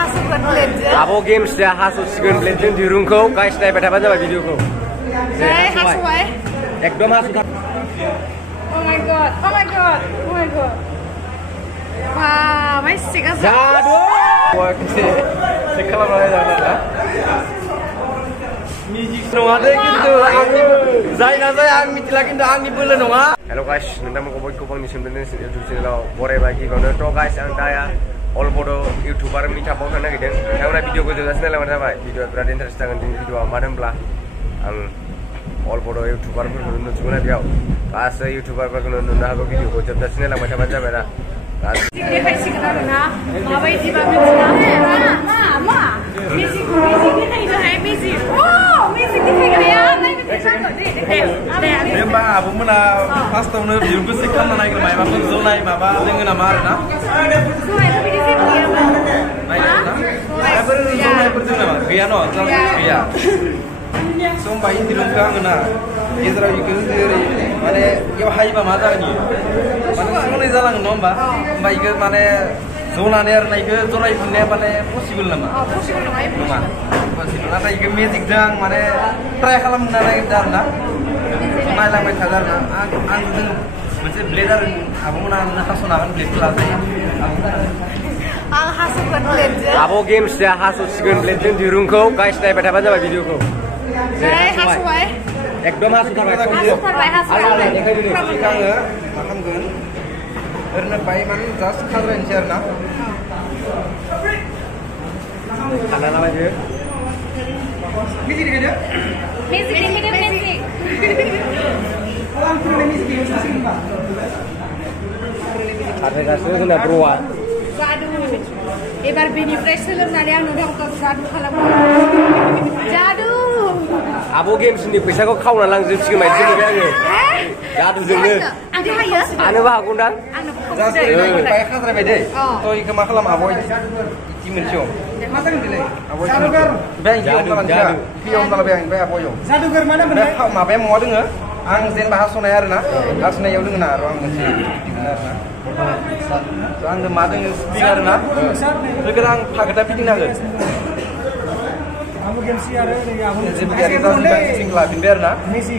हासुगोन ब्लेडजों आब' गेम्सआ हास'सिगोन ब्लेडजों दिरुंखौ गाइस नायबाय थाबानो जाबाय भिडिअखौ हासुबाय एकदम हासुथार Oh my god, oh my god, oh my god. Wah, masih kan? Jadu. Wah, sekalipun ada. Music nong ada gitu. Zain aja yang mitilah gitu, angin boleh nong ah. Hello guys, nanti mau kau bang nih sebenarnya YouTube channel boleh bagi kau nih. To guys, yang saya all bodo YouTuber ini capok kan gitu. Yang mana video kau jelas nih lewat apa? Video berarti interest dengan video amadam belah. All bodo YouTuber pun menurut juga dia. Pas YouTuber pun menurut aku video kau jelas nih lewat apa aja berah. Dia kasih kita na, mabai di bawah ma, music ni kayak dah music. Oh, music ni kayak ya, nanti kita cakap deh. Memang abu mana pas tahun ni film tu sekarang mana yang main apa zona yang apa dengan nama mana? Zona itu di sini dia mana? Apa zona yang berjuna mana? Piano, piano. Sumpah ini rumah mana? Israel itu sendiri, mana yang high apa macam ni? Mana zona jalan nombor, baik mana zona ni ada naik zona itu ni mana possible nama? Possible nama itu. Possible. Nada itu music jang mana try kalam nada itu dah na. Zona yang macam ada na, angin macam blazer, abu mana khasuna kan blazer lah saya. Hasilkan blade. Abo gamesnya hasilkan blade dirungkau guys naik pada apa videoku. Hasilkan. Ekdom hasilkan. Hasilkan. Sekarang makan gun. Karena bayi mana just kalian share na. Karena apa je? Music dia? Music. Ada kasih sudah beruang. Jadu. Ebar bini fresh selesai nari anu dah kau jadu kalam. Jadu. Abo games ni bisa kau kau nalang jadi main sini kan? Jadu je. Ada ya? Anu bah aku dah. Anu. Just bayi kan ramai deh. Toh ikan makalam abo itu mencium. Macam ni leh. Abo itu. Bayi yang dalam dia. Yang dalam bayi abo yo. Jadu ke mana mana? Bayi kau apa yang mau dengar? Ang zen bahas sonayar na. Bahas sonayar yang dengar orang mesti dengar na. So ang madeng speaker na. Sekarang pakai pitting na kan. Kamu gemsi ada ni aku. Sebagai kita singlah binder na.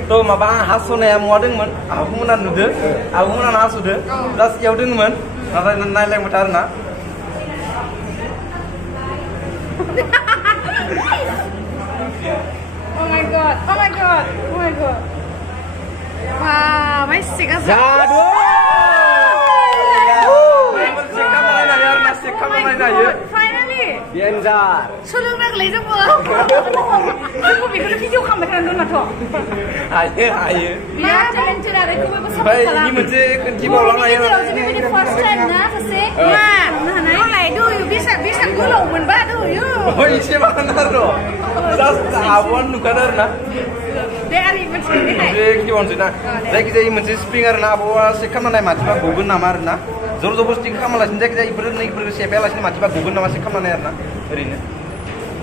To mabang bahas sonayar mau dengar. Aku mana nude. Aku mana nas nude. Plus yang dengar. Nada nilai mutar na. Oh my god. Oh my god. Oh my god. Wah, masih kan? Jadu. Finally. Bienjar. Sulung nak lagi tu apa? Aku mikir video kamera kan dona tu. Aye. Ya, challenge ada aku bersama Bayi salam. ini mesti kunci bola na ya. Ini first time na, kasi. Nah, nah, do you bisa gulung pun badu you. Oh, ini mana tu? Just awan nukadar na. Dari macam ni. Jadi kita orang sana. Jadi kita ini mesti speaker na bawa sekarang mana mati pak gugun nama na. Zor zor pasti kamu lah. Jadi kita ibarat ni ibarat siapa lah sini mati pak gugun nama sekarang mana na. Hari ni.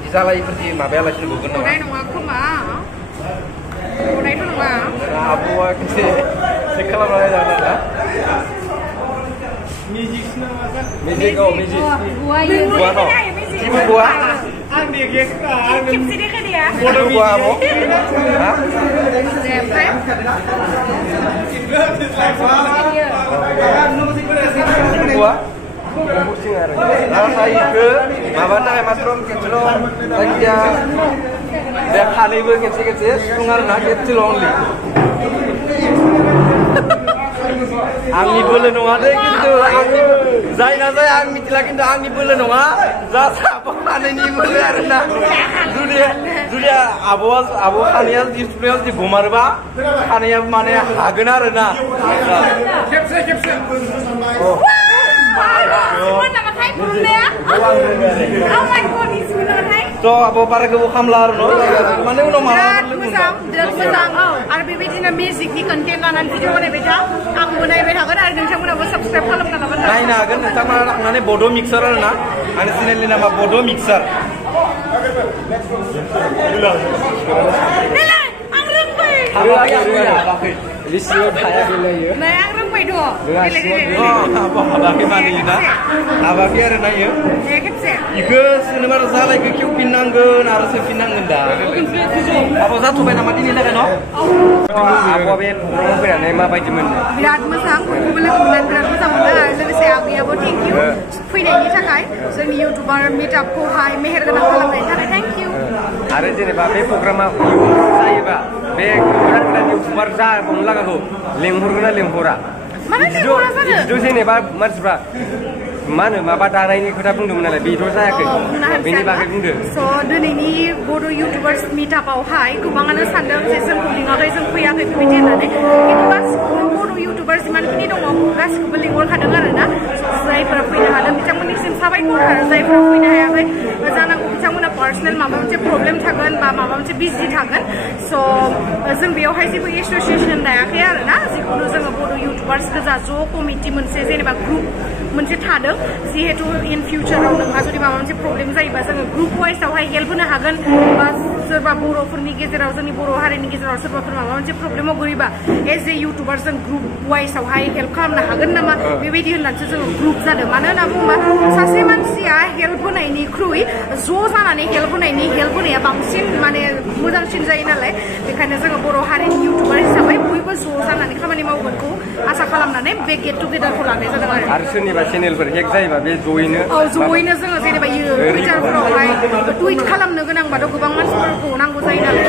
Bisa lah ibarat mabel lah sini gugun nama. Udah nunggu aku mah. Udah itu nunggu. Bawa kita sekarang mana na. Music nama apa? Magic oh magic. Gua ya. Gua no. Ibu gua. Ang dia kita. Kim sini kan dia. Ibu gua amo. Hah? Ibu gua. Saya ke, mana yang masuk ke celong, lagi dia kali berkecil-kecil, sungai nak kecil only. Angin boleh nong ada gitu, angin. Zain aja yang mitilah gitu, angin boleh nong ah. Zasa apa ane ni boleh ada. Dunia abu kanian display di bumar ba, kanian mana hagenar na. Kepse. Oh. Semua nama Thai pun dia. Oh my god, ini semua nama Thai. So apa para ke bukan lar no? Mana uno malah Musang. RBB dina music ni content dan video mana beja. Aku mana beja kan ada macam mana subscribe kalau kan apa. Naik na kan, sama anak mana bodo mixer na, ane sini nama bodo mixer. Nilai, anggrek bay. Lisio kaya dulu ya. Nah, anggrek bay doh. Oh, apa abaki mana ini na? Abaki ada na ya? Ya kecil. Ikas मार जालायखौ खेवफिननांगोन आरो सोफिननांगोन दा आब' जाथ'बाय नामा दिनैनि थाखाय न' आब'आ बे प्रग्रामाव फैनानै माबायदि मोनदों बिराद मोजां बयखौबो लोगो मोननानै बिराद मोजां मोनदों आरो लोगोसे आगैयाबो थेंक इउ फैनायनि थाखाय जोंनि इउटुबार मिटआपखौहाय मेहेरगोनां खालामनायनि थाखाय थेंक इउ आरो जेनेबा बे प्रग्रामा इयुनाव जायोबा बे गोदान गोदान इउटुबार जाबावनो लागाखौ लेंहरगोन ना लेंहरा मानो लेंहरा जानो बिदिथ' जेनेबा मानसिफ्रा मा होनो माबा दानायनि खोथा बुंदोंमोन नालाय बेथ' जायाखै बेनि बागै बुंदो स' दिनैनि बड' इउटुबार्स मिटआपआवहाय गोबाङानो सानदों जे जोंखौ लिङाखै जों फैयाखै बेबायदि होननानै खिन्थु गासिखौबो बड' इउटुबार जिमानखिनि दङ गासिखौबो लिंहरखादों आरो ना जायफोरा फैनो हादों बिथांमोननिसिम साबायखर आरो जायफोरा फैनो हायाखै जानांगौ बिथांमोना पार्सनेल माबा मोनसे प्रब्लेम थागोन बा माबा मोनसे बिजि थागोन स' जों बेयावहाय जेबो एस'सियेसन दायाखै आरो ना जिखुनु जोङो बड' इउटुबार्स गोजा ज' कमिटि मोनसे जेनेबा ग्रुप मोनसे थादों जिहेतु इन फिउचाराव नोंहा जुदि माबा मोनसे प्रब्लेम जायोबा जोङो ग्रुप वाइसआवहाय हेल्प होनो हागोन बा सोरबा बर'फोरनि गेजेराव जोंनि बर' हारिनि गेजेराव सोरबाफोर माबा मोनसे प्रब्लेमाव गोलैबा एज ए इउटुबार जों ग्रुप वाइसआवहाय हेल्प खालामनो हागोन नामा बेबायदि होननानैसो जोङो ग्रुप जादों मानो होनना बुङोबा सासे मानसिया हेल्प होनायनिख्रुइ ज' जानानै हेल्प होनाया बांसिन माने मोजांसिन जायो नालाय बेखायनो जोङो बर' हारिनि इउटुबार हिसाबै बयबो ज' जानानै खामानि मावगोनखौ आसा खालामनानै बे गेट टुगेदारखौ लानाय जादों आरो सोरनिबा चेनेलफोर हेक जायोबा बे जयैनो जयैनो जोङो जेनेबा टुइटारफोरावहाय टुइट खालामनो गोनांबाथ' गोबां मानसिफोरखौ नांगौ जायो नालाय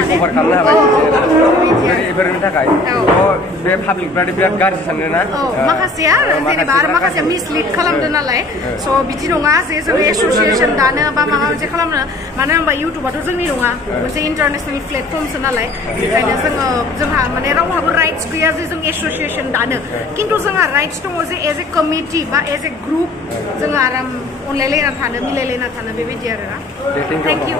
रिकभार खालामनो हाबाय बेफोरनि थाखाय बे पाब्लिकफ्रा बिराद गाज्रि सानो ना माखासेया जेनेबा आरो माखासेया मिसलिड खालामदों नालाय स' बिदि नङा जे जोङो एस'सियेसन दानो बा माबा मोनसे खालामनो मानो होनबा इउटुबाथ' जोंनि नङा मोनसे इन्टारनेसनेल प्लेटफर्मसो नालाय बेखायनो जोंहा माने रावहाबो राइट्स गैया जे जों एस'सियेसन दानो खिन्थु जोंहा राइट्स दङ जे एज ए कमिटि बा एज ए ग्रुप जोङो आराम अनलायलायना थानो मिलायलायना थानो बेबायदि आरोना थेंक इउ